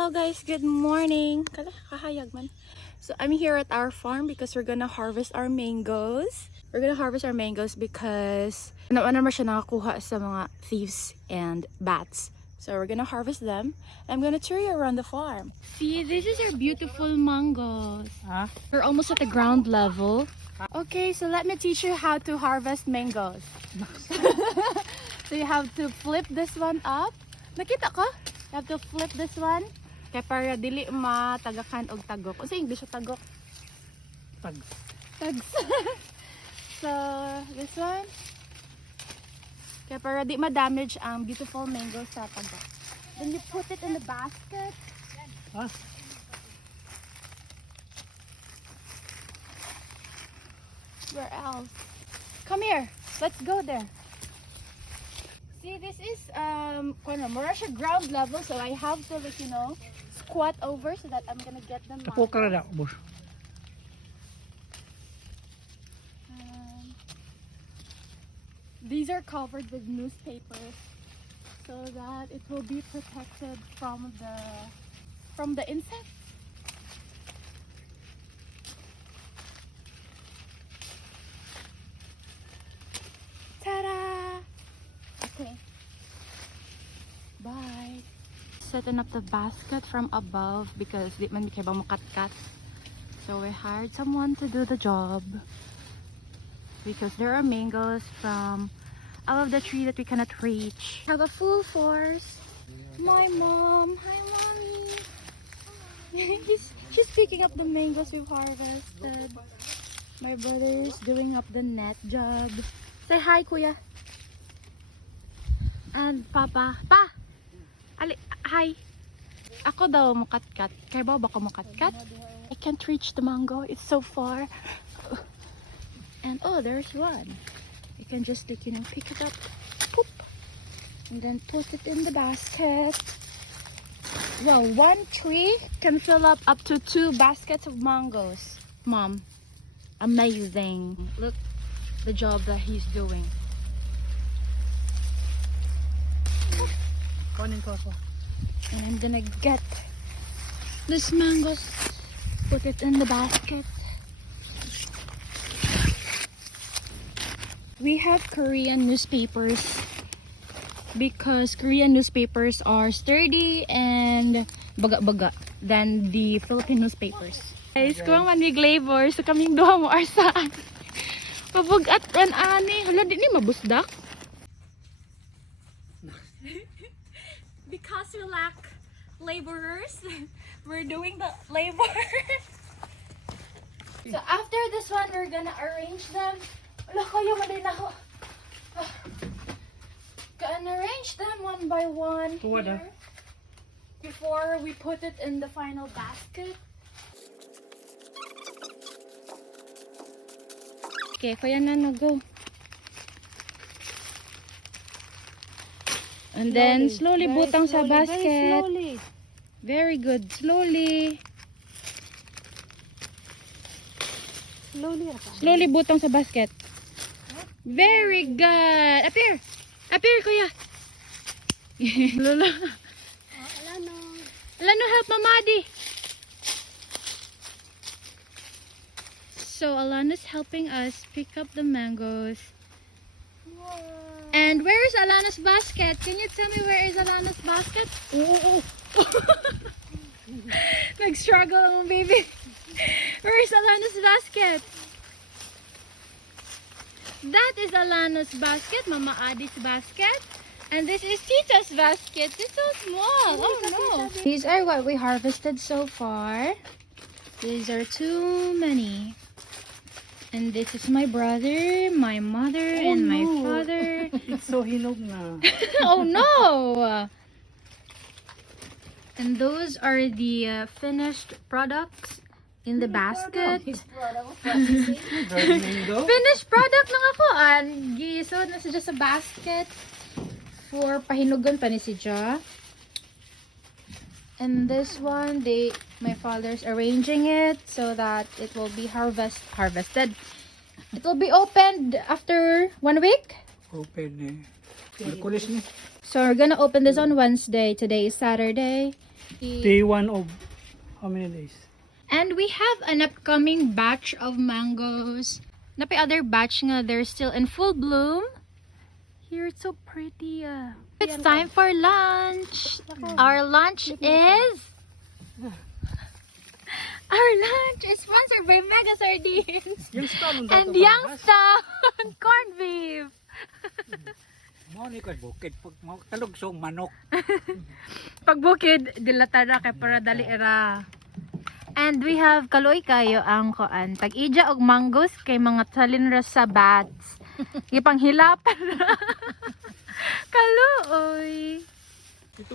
Hello guys, good morning. Kahayag man. So I'm here at our farm because we're gonna harvest our mangoes. Because naman siya nakakuha sa mga thieves and bats. So we're gonna harvest them. I'm gonna tour you around the farm. See, this is our beautiful mangoes. We're almost at the ground level. Okay, so let me teach you how to harvest mangoes. So you have to flip this one up. Nakita ka? You have to flip this one. Kaya para dili matagakan og tagok. Unsa English sa tagok? Tags. Tags. So, this one. Kaya para di ma-damage ang beautiful mango sa tagok. Then you put it in the basket. Ah, Where else? Come here. Let's go there. See, this is more siya ground level, so I have to squat over so that I'm gonna get them. ako ka na boss. These are covered with newspapers so that it will be protected from the insects. Ta-da! Okay. Bye. Setting up the basket from above because di man kay ba makat-kat. So we hired someone to do the job because there are mangoes from out of the tree that we cannot reach. Have a full force. My mom. Hi, mommy. She's picking up the mangoes we've harvested. My brother is doing up the net job. Say hi, kuya. And papa. Pa! Ali, hi. Ako daw mukat-kat. Kaya ba ko mukat-kat? I can't reach the mango. It's so far. And oh, there's one. You can just pick it up. Poop. And then put it in the basket. Well, one tree can fill up to 2 baskets of mangoes. Mom, amazing. Look the job that he's doing. Kunin ko ako. And I'm gonna get this mangoes, put it in the basket. We have Korean newspapers because Korean newspapers are sturdy and baga-baga than the Philippine newspapers. Guys, kung man may labor sa kaming duha mo arsaan. Pabugat ran ani. Hala, di ni mabusdak. Because we lack laborers, we're doing the labor. So after this one, we're gonna arrange them. Wala kayo madin ako. Gonna arrange them one by one here before we put it in the final basket. Okay, kuya na go. And then slowly butang sa basket. Very good. Slowly. Slowly butang sa basket. Very good. Up here. Up here, kuya. Lola. Alano, help Mamadi. So Alana's helping us pick up the mangoes. Wow. And where is Alana's basket? Can you tell me where is Alana's basket? Oh. Nag-struggle ang baby. Where is Alana's basket? That is Alana's basket, Mama Adi's basket. And this is Tita's basket. It's so small. Oh no. These are what we harvested so far. These are too many. And this is my brother, my mother, and my father. It's so hinog na. Oh no! And those are the finished products in the basket. Finished product ng ako. Gisod na siya sa basket for pahinugon pa ni siya. And this one, my father's arranging it so that it will be harvested. It will be opened after 1 week. Open eh. Merkulis ni. So we're gonna open this on Wednesday. Today is Saturday. Day 1 of how many days? And we have an upcoming batch of mangoes. Napi other batch nga, they're still in full bloom. Here, it's so pretty. It's time for lunch. Our lunch is... Our lunch is sponsored by Mega Sardines. And Youngstown corned beef. Mo ni ko bukid pag mo talugsong manok. Pagbukid, dilatara kay para dali era. And we have kaloy kayo ang koan. Tag-ija og mangoes kay mga talinra sa bats. Gipanghilapan ra. Kaloy.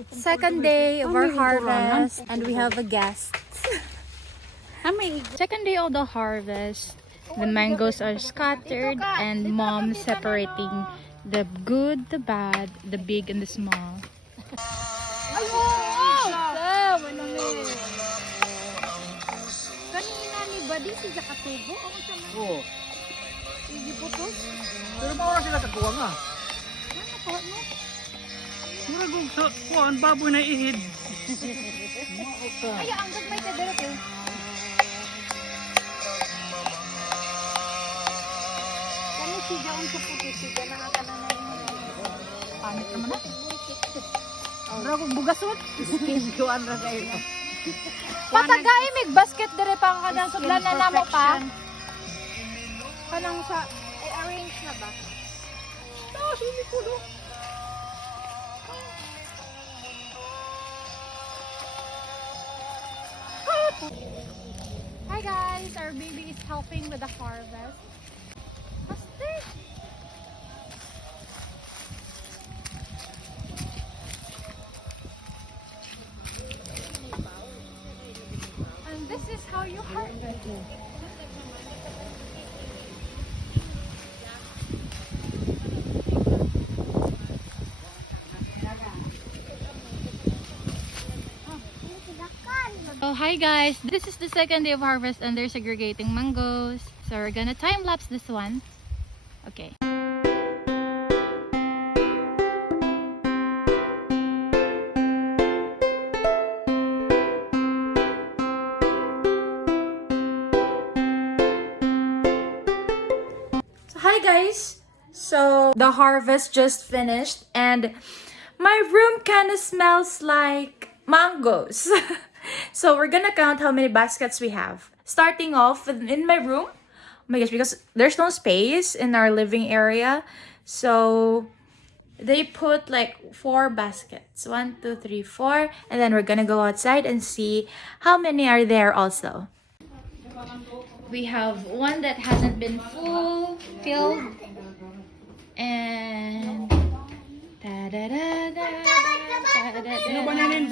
Second day of our harvest and we have a guest. Second day of the harvest. The mangoes are scattered and mom separating the good, the bad, the big and the small. Kanina ni Buddy si Zakatubo. Ako sa mga Oo. hindi po to. Pero mawala sila kakuha nga. Ano po mo? Murag sa kuan baboy na ihid. Ay, ang gagmay ka dito eh. Kami siya ang suputi siya nakakalanan niya. Pamit naman natin. Murag kong bugasot. Iskuan ra kayo. Patagay mig basket dire pang kanang sudlanan namo pa. Kanang sa arrange na ba? Hi guys, our baby is helping with the harvest. Faster. And this is how you harvest. Oh, hi guys, this is the second day of harvest and they're segregating mangoes. So we're gonna time lapse this one. Okay. So hi guys, so the harvest just finished and my room kind of smells like mangoes. So we're gonna count how many baskets we have. Starting off in my room. Oh my gosh, because there's no space in our living area. So they put like 4 baskets. 1, 2, 3, 4. And then we're gonna go outside and see how many are there also. We have one that hasn't been filled. And Sino ba nanin?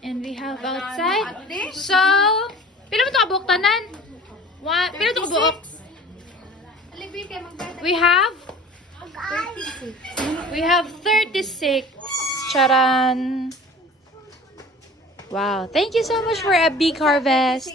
And we have outside. So, pila mo ito kabuok tanan? Pila ito kabuok? We have 36. Charan. Wow. Thank you so much for a big harvest.